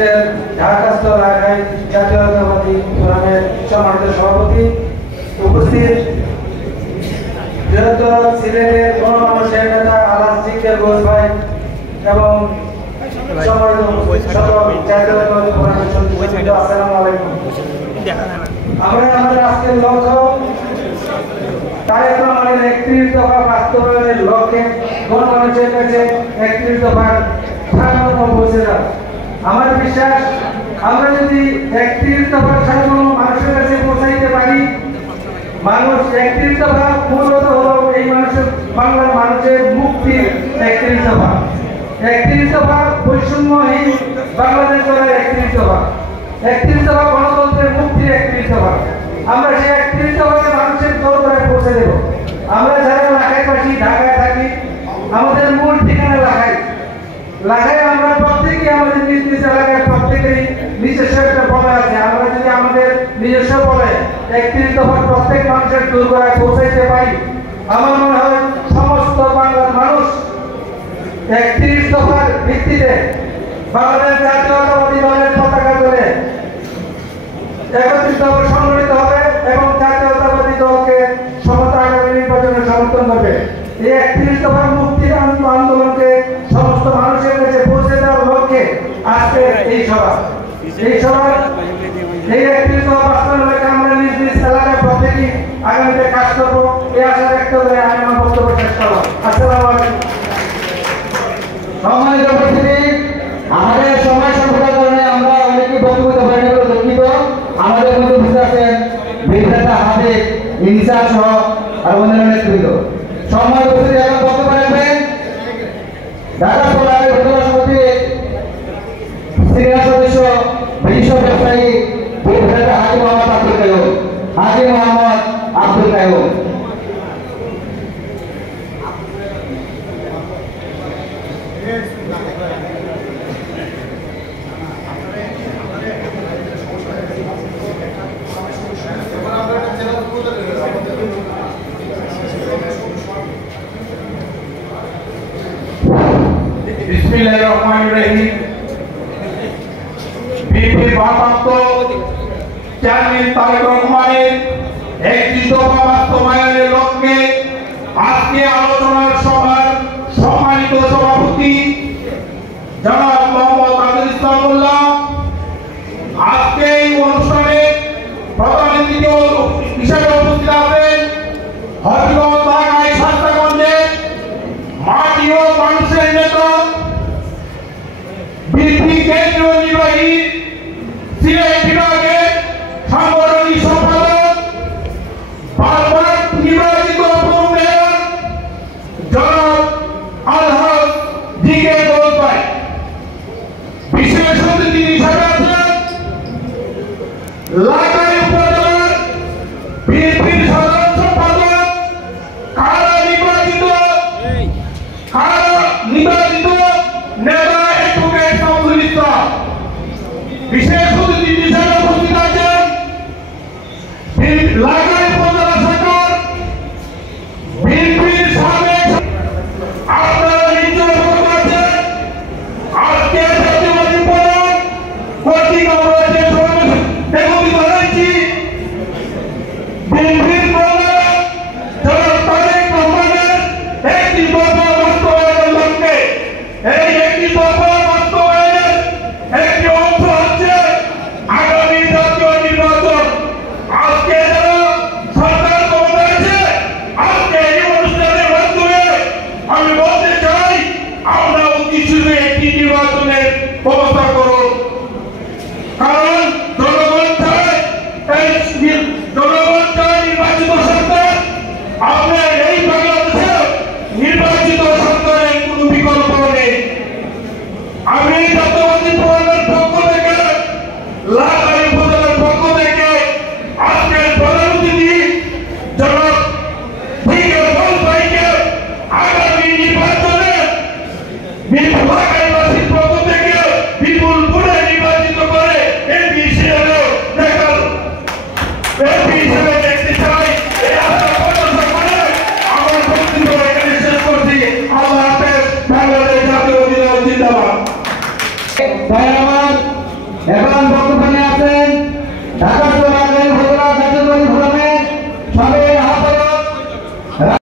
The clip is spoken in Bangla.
আজকের ঢাকাস্থ রাখাই জাতীয়তাবাদী ফোরামের সম্মানিত সভাপতি, উপস্থিত বৃহত্তর সিলেটের গণমানুষের নেতা আলাস জিকের ঘোষ ভাই এবং সম্মানিত জাতীয়তাবাদী ফোরামের সদস্য, আসসালামু আলাইকুম। আমরা আমাদের আজকের লক্ষ্য তারেক রহমানের ৩১ দফা বাস্তবায়নের লক্ষ্যে গণমানুষের কাছে ৩১ দফার সারমর্ম পৌঁছে দেওয়া। আমার বিশ্বাস আমরা যদি ৩১ দফার সারমর্ম মানুষের কাছে পৌঁছাইতে পারি, মানুষ ৩১ দফা মূলত হলো এই মানুষের বাংলার মানুষের মুক্তির ৩১ দফা। ৩১ দফা বৈষম্যহীন বাংলাদেশ গড়ার ৩১ দফা, ৩১ দফা গণতন্ত্রের মুক্তির ৩১ দফা। আমরা সেই ৩১ দফাকে মানুষের দরবারে পৌঁছে দেব। আমরা যারা লাখাই পাশি ঢাকায় থাকি, আমাদের মূল ঠিকানা লাখায় আমরা প্রত্যেকে আমাদের নিজ নিজ এলাকায় প্রত্যেকেরই নিজস্ব একটা বলয় আছে। আমরা যদি আমাদের নিজস্ব বলয় ৩১ দফার প্রত্যেক মানুষের দরবারে পৌঁছাইতে পারি, আমার মনে হয় সমস্ত বাংলার মানুষ ৩১ দফার ভিত্তিতে বাংলাদেশ জাতীয়তাবাদী দলের পতাকা তুলে একত্রিতভাবে সংগঠিত হবে এবং জাতীয়তাবাদী দলকে সমস্ত আগামী নির্বাচনে সমর্থন করবে। এই ৩১ দফার মুক্তির আন্দোলনকে সমস্ত মানুষের কাছে পৌঁছে দেওয়ার লক্ষ্যে আজকে এই সভা। এই ৩১ দফা বাস্তবায়নের লক্ষ্যে আমরা নিজ নিজ এলাকায় প্রত্যেকেই আগামীতে কাজ করবো, এই আশা ব্যক্ত করে আমি আমার বক্তব্য শেষ করলাম। আসসালামু আলাইকুম। সম্মানিত উপস্থিতি, আমাদের সময় স্বল্পতার কারণে আমরা অনেকে বক্তব্য পাইনি বলে দুঃখিত। আমাদের মধ্যে উপস্থিত আছেন বিক্রেতা হাবিব, ইনসার সহ আর অন্যান্য নেতৃবৃন্দ। সম্মানিত উপস্থিতি, এখন বক্তব্য রাখবেন ঢাকা শহরের উপজেলা সমিতি সিনিয়র সদস্য বিশিষ্ট ব্যবসায়ী বিক্রেতা হাজি মোহাম্মদ আব্দুল কাইয়ুম। বিসমিল্লাহিররহমানিররহিম। বিএনপির ভারপ্রাপ্ত চেয়ারম্যান তারেক রহমানের ৩১ দফা বাস্তবায়নের লক্ষ্যে আজকে আলোচনার সভার সম্মানিত সভাপতি জনাব মোহাম্মদ আজল ইসলাম মোল্লা, আজকে এই অনুষ্ঠানে প্রধান অতিথি হিসেবে উপস্থিত আছেন হবিগঞ্জ ঢাকায় শাস্তাগঞ্জের মাটি ও মানুষের নেতা বিএনপি কেন্দ্রীয় নির্বাহী সিলেট বিভাগের সাংগঠনিক সম্পাদক বারবার নির্বাচিত মেয়র জনাব আলহাজ জিকে ঘোষ ভাই। বিশেষ অতিথি হিসেবে আছেন লাখাই উপজেলার বিএনপির সাধারণ সম্পাদক কারা নির্বাচিত নেতা এডভোকেট শামসুল ইসলাম। বিশেষ অতিথি হিসেবে উপস্থিত আছেন লাখাই উপজেলা শাখার বিএনপির সাবেক আপনারা নিশ্চয় বলতে পারছেন আজকে জাতীয়বাদী ফোরাম কর্তৃক আমরা যে সমাবেশ একত্রিত হয়েছি বিএনপির জনাব তারেক রহমানের ৩১ দফা বাস্তবায়নের লক্ষ্যে। এই ৩১ দফা বাস্তবায়নের একটি অংশ হচ্ছে আগামী জাতীয় নির্বাচন। আজকে যারা সরকার ক্ষমতায় আছে, আজকে এই অনুষ্ঠানের মাধ্যমে আমি বলতে চাই আমরা অতি শীঘ্র একটি নির্বাচনের ব্যবস্থা করুন। কারণ জনগণ চায় নির্বাচিত সরকার। আপনার এই বাংলাদেশে নির্বাচিত সরকারের কোনো বিকল্প নেই। আমি জাতীয়বাদী ফোরামের পক্ষ থেকে লাখাই উপজেলার পক্ষ থেকে আজকের প্রধান অতিথি জনাব জিকে ঘোষ ভাইকে আগামী নির্বাচনে লাখাইবাসীর পক্ষ থেকে বিপুল ভোটে নির্বাচিত করে এমপি হিসেবে দেখতে চাই। এই আশা প্রত্যাশা করে আমার বক্তব্য এখানে শেষ করছি। আল্লাহ হাফেজ। বাংলাদেশ জাতীয়তাবাদী দল জিন্দাবাদ। ধন্যবাদ। এখন বক্তব্য নিয়ে আছেন ঢাকা শহর আগামী ঘোষণা জাতীয় ফোরামে সবে